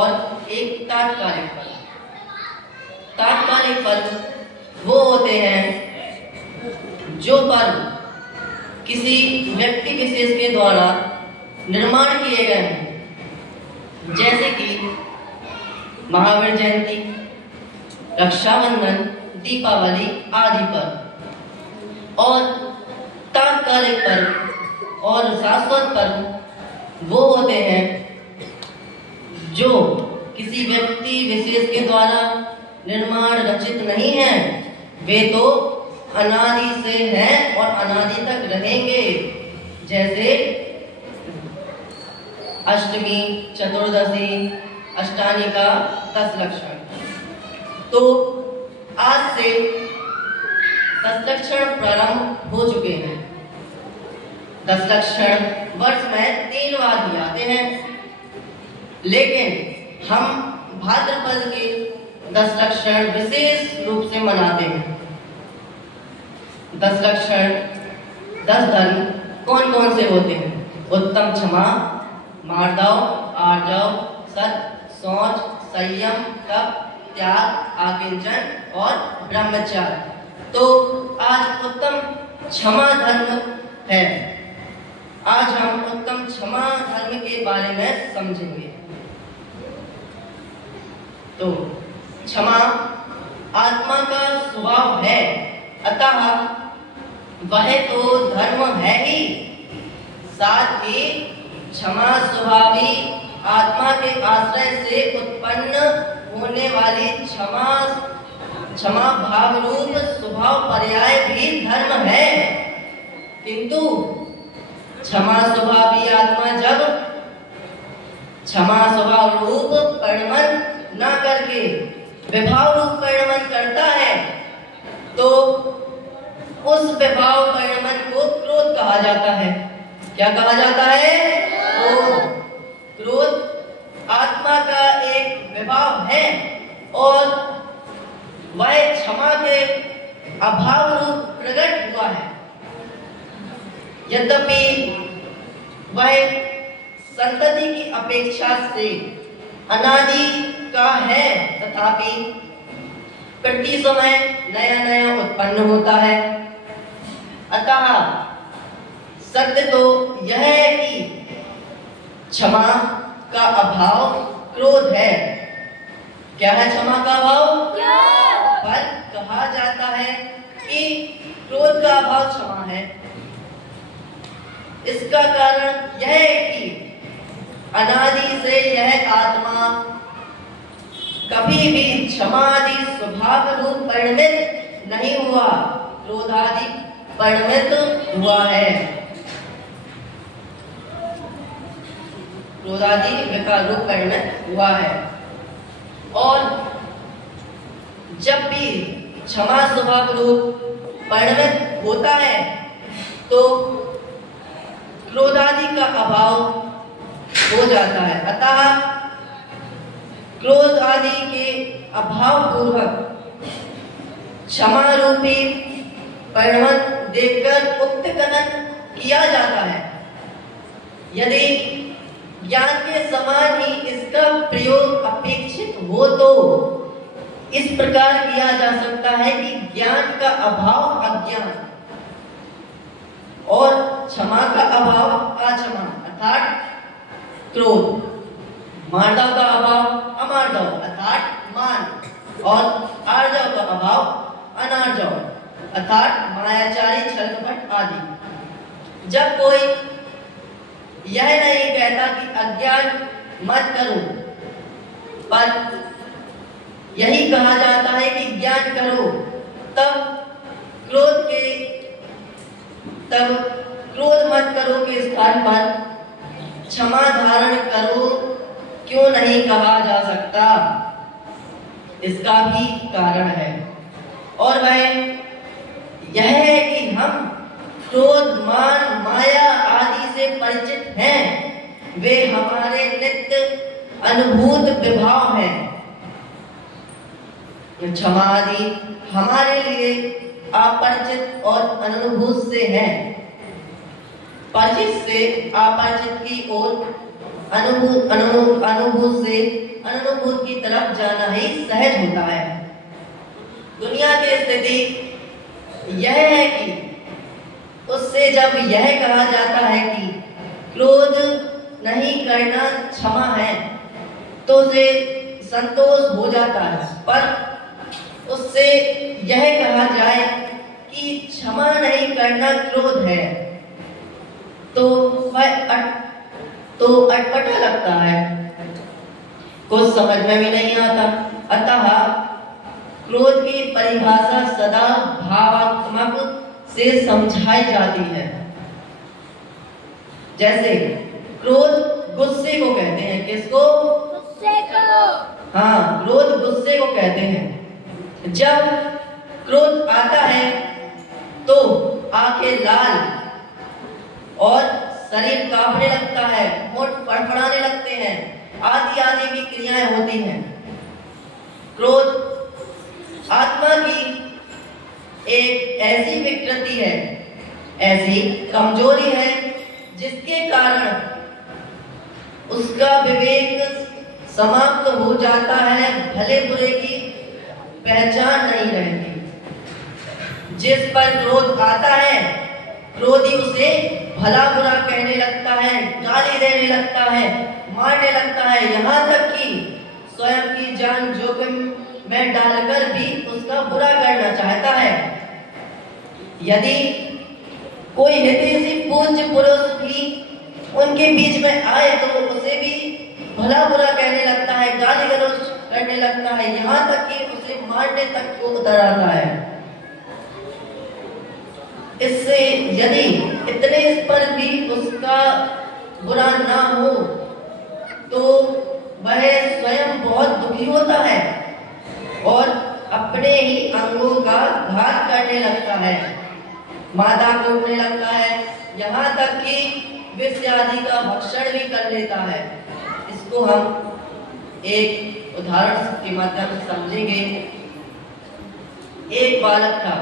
और एक तात्कालिक पल। तात्कालिक पल वो होते हैं जो पल किसी व्यक्ति विशेष के द्वारा निर्माण किए गए हैं, जैसे कि महावीर जयंती, रक्षाबंधन, दीपावली आदि पर। और तात्कालिक पर्व और शाश्वत पर्व वो होते हैं जो किसी व्यक्ति विशेष के द्वारा निर्माण रचित नहीं है, वे तो अनादि से हैं और अनादि तक रहेंगे। जैसे अष्टमी, चतुर्दशी, अष्टानी का 10 लक्षण। तो आज से 10 लक्षण प्रारंभ हो चुके हैं। 10 लक्षण वर्ष में 3 बार भी आते हैं, लेकिन हम भाद्रपद के 10 लक्षण विशेष रूप से मनाते हैं। 10 लक्षण, 10 धर्म कौन कौन से होते हैं? उत्तम, क्षमा, मार्दव, आर्जव, सत्य, शौच, संयम, तप, त्याग, आकिंचन और ब्रह्मचर्य। तो आज उत्तम क्षमा धर्म है। आज हम उत्तम क्षमा धर्म के बारे में समझेंगे। तो क्षमा आत्मा का स्वभाव है, अतः वह तो धर्म है ही, साथ ही क्षमा स्वभावी आत्मा के आश्रय से उत्पन्न होने वाली क्षमा भाव रूप स्वभाव पर्याय भी धर्म है। किंतु क्षमा स्वभावी आत्मा जब क्षमा स्वभाव रूप परिणमन न करके विभाव रूप परिणमन करता है, तो उस विभाव परिणमन को क्रोध कहा जाता है। क्या कहा जाता है? क्रोध आत्मा का एक विभाव है और वह क्षमा के अभाव रूप प्रकट हुआ है। यद्यपि वह संतति की अपेक्षा से अनादि का है, तथापि प्रति समय नया नया उत्पन्न होता है। अतः सत्य तो यह है कि क्षमा का अभाव क्रोध है। क्या है क्षमा का अभाव? पर कहा जाता है कि क्रोध का अभाव क्षमा है। इसका कारण यह है कि अनादि से यह आत्मा कभी भी क्षमादि स्वभाव रूप परिणमित नहीं हुआ, क्रोधादि परिणमित हुआ है। क्रोधादि विकार रूप परिणमित हुआ है। और जब भी क्षमा स्वभाव रूप परिणमित होता है तो क्रोधादि का अभाव हो जाता है। अतः क्रोध आदि के अभाव पूर्वक क्षमा रूपी परिणमन देखकर उक्त कथन किया जाता है। यदि ज्ञान के समान ही इसका प्रयोग अपेक्षित हो तो इस प्रकार किया जा सकता है कि ज्ञान का अभाव अज्ञान और क्षमा का अभाव अक्षमा अर्थात क्रोध, मार्दव का अभाव अमार्दव अर्थात मान और आर्जव का अभाव अनार्जव अर्थात मायाचारी, छल कपट आदि। जब कोई यह नहीं कहता कि अज्ञान मत करो, पर यही कहा जाता है कि ज्ञान करो, तब क्रोध मत करो के स्थान पर क्षमा धारण करो क्यों नहीं कहा जा सकता? इसका भी कारण है, और वह यह है कि हम क्रोध, मान, माया आदि से परिचित हैं। वे हमारे नित्य अनुभूत विभाव हैं। क्षमा आदि हमारे लिए अपरिचित और अनुभूत से है। परिचित से अपरिचित की ओर अनुभूत से अनुभूत की तरफ जाना ही सहज होता है। दुनिया की स्थिति यह है कि उससे जब यह कहा जाता है कि क्रोध नहीं करना क्षमा है तो उसे संतोष हो जाता है, पर उससे यह कहा जाए कि क्षमा नहीं करना क्रोध है तो वह अटपटा लगता है, कुछ समझ में भी नहीं आता। अतः क्रोध की परिभाषा सदा भावात्मक से समझाई जाती है। जैसे क्रोध गुस्से को कहते हैं। किसको? गुस्से को। हाँ, क्रोध गुस्से को कहते हैं। जब क्रोध आता है तो आंखें लाल और शरीर कांपने लगता है, होंठ फड़फड़ाने लगते हैं, आदि आदि की क्रियाएं होती हैं। क्रोध आत्मा की एक ऐसी विकृति है, ऐसी कमजोरी है जिसके कारण उसका विवेक समाप्त हो जाता है, भले बुरे की पहचान नहीं रहती। जिस पर क्रोध आता है, क्रोधी उसे भला बुरा कहने लगता है, गाली देने लगता है, मारने लगता है, यहाँ तक कि स्वयं की जान जोखिम में डालकर भी उसका बुरा करना चाहता है। यदि कोई हितैषी पूज्य पुरुष भी उनके बीच में आए तो उसे भी भला बुरा कहने लगता है, गाली गलौज करने लगता है, यहाँ तक कि उसे मारने तक को उतर आता है। इससे यदि इतने पर भी उसका बुरा ना हो तो वह स्वयं बहुत दुखी होता है और अपने ही अंगों का घात करने लगता है, माथा कूटने लगता है, यहाँ तक कि विष आदि का भक्षण भी कर लेता है। इसको हम एक उदाहरण के माध्यम से समझेंगे। एक बालक था,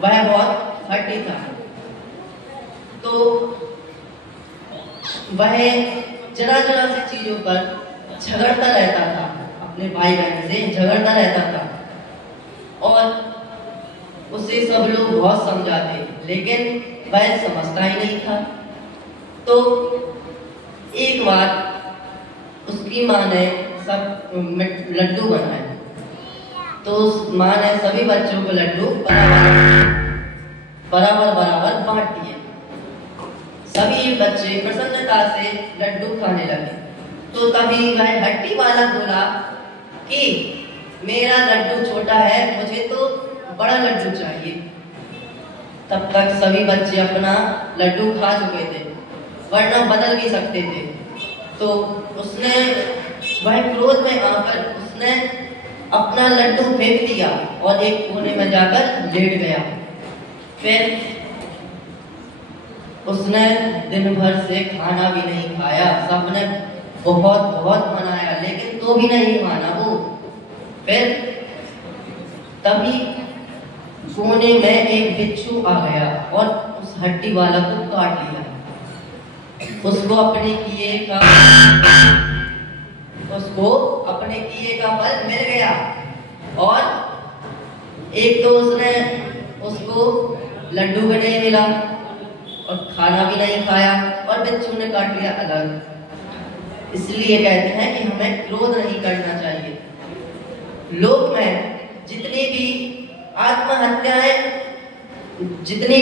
वह बहुत हट्टी था, तो वह जरा जरा सी चीजों पर झगड़ता रहता था, अपने भाई बहन से झगड़ता रहता था और उसे सब लोग बहुत समझाते, लेकिन वह समझता ही नहीं था। तो एक बार उसकी माँ ने सब लड्डू बनाए, तो उस माँ ने सभी बच्चों को लड्डू बराबर बांट दिए। सभी बच्चे प्रसन्नता से लड्डू खाने लगे। तो तभी वह हट्टी वाला बोला कि मेरा लड्डू छोटा है, मुझे तो बड़ा लड्डू चाहिए। तब तक सभी बच्चे अपना लड्डू खा चुके थे, वरना बदल भी सकते थे। तो उसने वह क्रोध में आकर उसने अपना लड्डू फेंक दिया और एक कोने में जाकर लेट गया। फिर उसने दिन भर से खाना भी नहीं खाया, सबने बहुत मनाया, लेकिन तो भी नहीं माना वो। फिर तभी कोने में एक बिच्छू आ गया और उस हड्डी वाला को काट लिया। उसको अपने किए का फल मिल गया और एक तो उसने उसको लड्डू भी नहीं मिला और खाना भी नहीं खाया और बिच्छू ने काट लिया अलग। इसलिए कहते हैं कि हमें क्रोध नहीं करना चाहिए। लोक में जितनी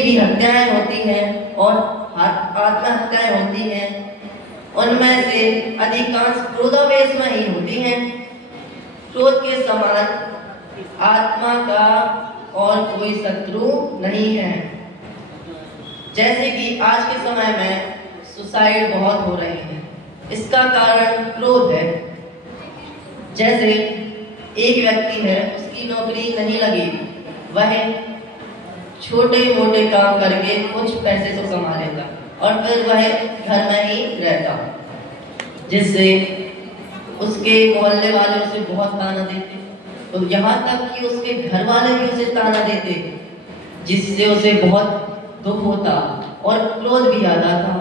भी हत्याएं होती हैं और आत्महत्याएं होती हैं, उनमें से अधिकांश क्रोधावेश में ही होती हैं। क्रोध के समान आत्मा का और कोई शत्रु नहीं है। जैसे कि आज के समय में सुसाइड बहुत हो रहे हैं, इसका कारण क्रोध है। जैसे एक व्यक्ति है, उसकी नौकरी नहीं लगी, वह छोटे मोटे काम करके कुछ पैसे तो कमा लेता और फिर वह घर में ही रहता, जिससे उसके मोहल्ले वाले उसे बहुत ताना देते, तो यहाँ तक कि उसके घर वाले भी उसे ताना देते, जिससे उसे बहुत दुख होता और क्रोध भी आता था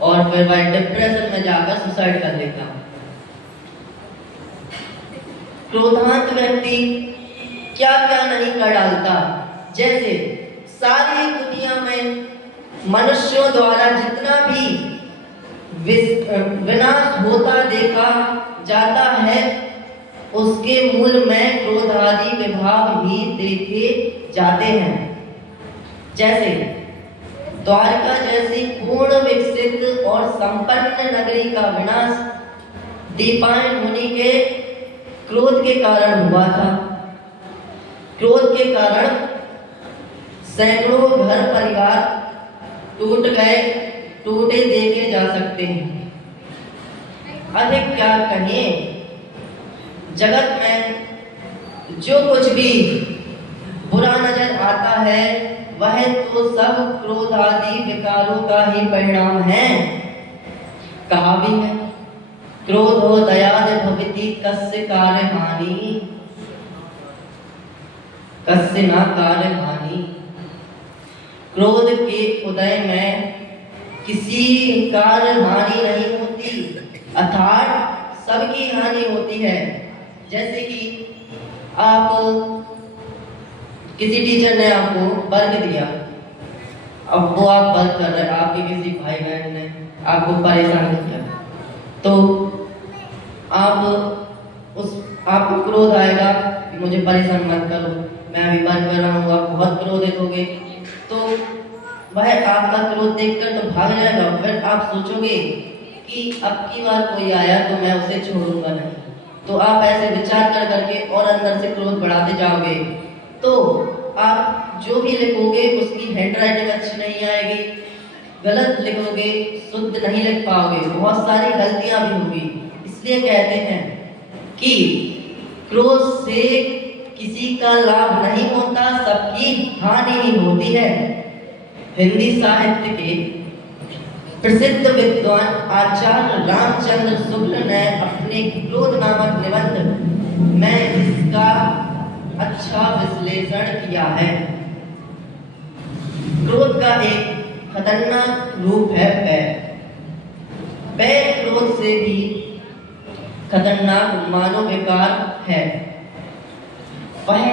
और फिर वह डिप्रेशन में जाकर सुसाइड कर लेता। क्रोधांत व्यक्ति क्या क्या नहीं कर डालता। जैसे सारी दुनिया में मनुष्यों द्वारा जितना भी विनाश होता देखा जाता है, उसके मूल में क्रोध आदि विभाव ही देखे जाते हैं। जैसे द्वारका जैसी पूर्ण विकसित और संपन्न नगरी का विनाश दीपायन मुनि के क्रोध के कारण हुआ था। क्रोध के कारण सैकड़ों घर परिवार टूट गए, टूटे देखे जा सकते हैं। अधिक क्या कहें, जगत में जो कुछ भी बुरा नजर आता है वह तो सब क्रोध आदि विकारों का ही परिणाम है। कहा भी है, क्रोधो दयाद भवति कस्य कार्य हानि, कस्य न कार्य हानि। क्रोध के उदय में किसी कार्य हानि नहीं होती, अर्थात सबकी हानि होती है। जैसे कि आप किसी टीचर ने आपको वर्क दिया, अब वो आप वर्क कर रहे हैं, आपके किसी भाई बहन ने आपको परेशान किया, तो आपको क्रोध आएगा कि मुझे परेशान मत करो, मैं अभी वर्क कर रहा हूँ, आप बहुत क्रोधित होगे, तो वह आपका क्रोध देखकर तो भाग जाएगा। फिर आप सोचोगे कि अब की बार कोई आया तो मैं उसे छोड़ूंगा नहीं, तो आप ऐसे विचार कर करके और अंदर से क्रोध बढ़ाते जाओगे, तो आप जो भी लिखोगे उसकी हैंडराइटिंग अच्छी नहीं आएगी, गलत लिखोगे, शुद्ध नहीं लिख पाओगे, बहुत सारी गलतियां भी होगी। इसलिए कहते हैं कि क्रोध से किसी का लाभ नहीं होता, सबकी हानि ही होती है। हिंदी साहित्य के प्रसिद्ध विद्वान आचार्य रामचंद्र शुक्ल ने अपने क्रोध नामक निबंध में इसका अच्छा विश्लेषण किया है। क्रोध का एक खतरनाक रूप है भय। भय क्रोध से भी खतरनाक मानोविकार है। वह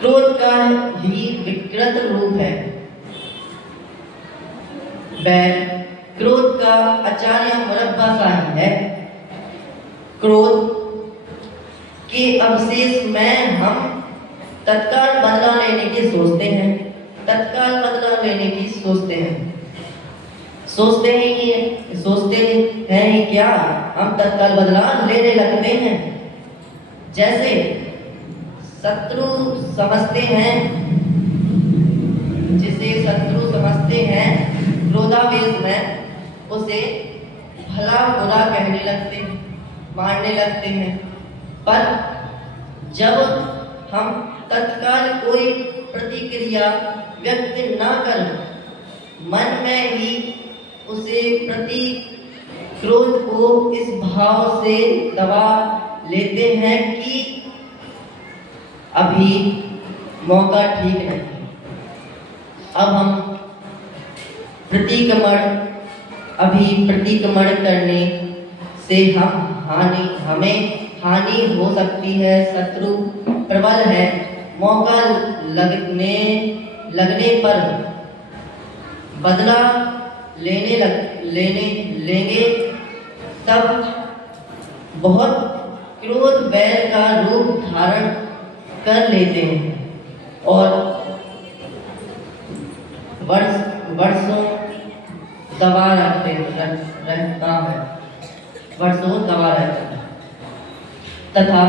क्रोध का ही विकृत रूप है। वह क्रोध का आचार्य मुरब्बा शाही है। क्रोध के अवशेष में हम तत्काल बदला लेने की सोचते हैं, तत्काल बदला लेने की सोचते हैं, सोचते हैं ही क्या, हम तत्काल बदला लेने लगते हैं। जैसे शत्रु समझते हैं, जिसे शत्रु समझते हैं, क्रोधावेश में उसे भला बुरा कहने लगते हैं, मारने लगते हैं। पर जब हम तत्काल कोई प्रतिक्रिया व्यक्त ना कर मन में ही उसे प्रति क्रोध को इस भाव से दबा लेते हैं कि अभी मौका ठीक नहीं, अब हम प्रतिक्रमण करने से हमें हानि हो सकती है। शत्रु प्रबल है, मौका लगने पर बदला लेंगे, तब बहुत क्रोध बैल का रूप धारण कर लेते हैं और वर्षों दबा रहता है, वर्षों दबा रहता है तथा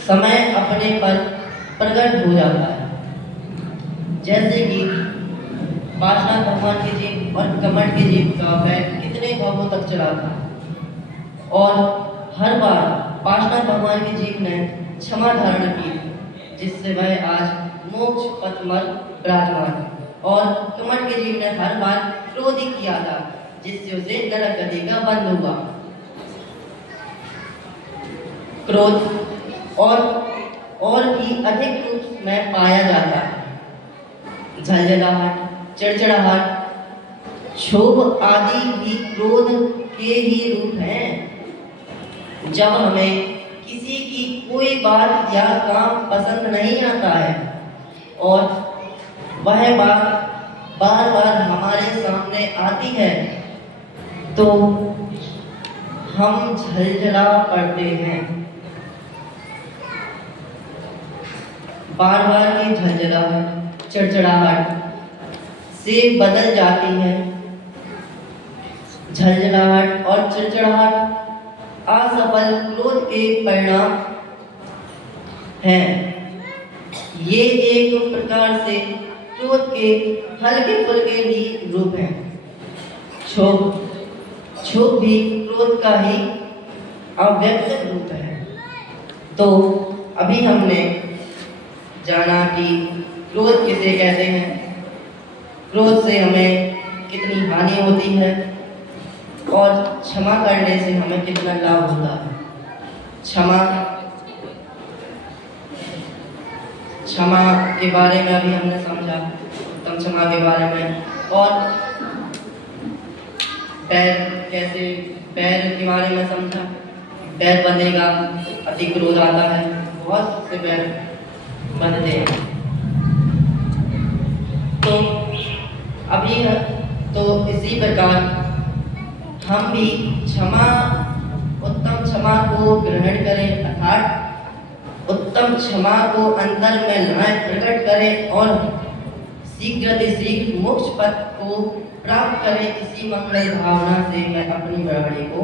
समय अपने पर प्रकट हो जाता है। जैसे कि पार्श्वनाथ भगवान की जीभ और कमल की जीभ का बैल कितने भावों तक चला था, और हर बार पार्श्वनाथ भगवान की जीभ ने क्षमा धारण की, जिससे वह आज मोक्ष पथ पर विराजमान, और कमल की जीभ ने हर बार क्रोधित किया था, जिससे उसे नरक गति का बंद हुआ। क्रोध और भी अधिक रूप में पाया जाता है। झलझलाहट, चिड़चिड़ाहट, क्षोभ आदि भी क्रोध के ही रूप हैं। जब हमें किसी की कोई बात या काम पसंद नहीं आता है और वह बात बार बार हमारे सामने आती है तो हम झलझला पड़ते हैं। बार बार की झलझलाहट चिड़चिड़ाहट से बदल जाती है। झलझलाहट और चिड़चिड़ाहट असफल क्रोध के परिणाम हैं। ये एक प्रकार से क्रोध के हल्के फुल्के भी रूप हैं। क्षोभ भी क्रोध का ही अव्यक्त रूप है। तो अभी हमने जाना कि क्रोध किसे कहते हैं, क्रोध से हमें कितनी हानि होती है और क्षमा करने से हमें कितना लाभ होता है। क्षमा के बारे में अभी हमने समझा, उत्तम क्षमा के बारे में, और बैर के बारे में समझा। बैर बंधेगा अति क्रोध आता है, बहुत से बैर बंधते हैं। तो अभी तो इसी प्रकार हम भी उत्तम क्षमा को ग्रहण करें, अर्थात उत्तम क्षमा को अंतर में लाएं, प्रकट करें और शीघ्र मोक्ष पथ को प्राप्त करें। इसी मंगल भावना से मैं अपनी बड़ाई को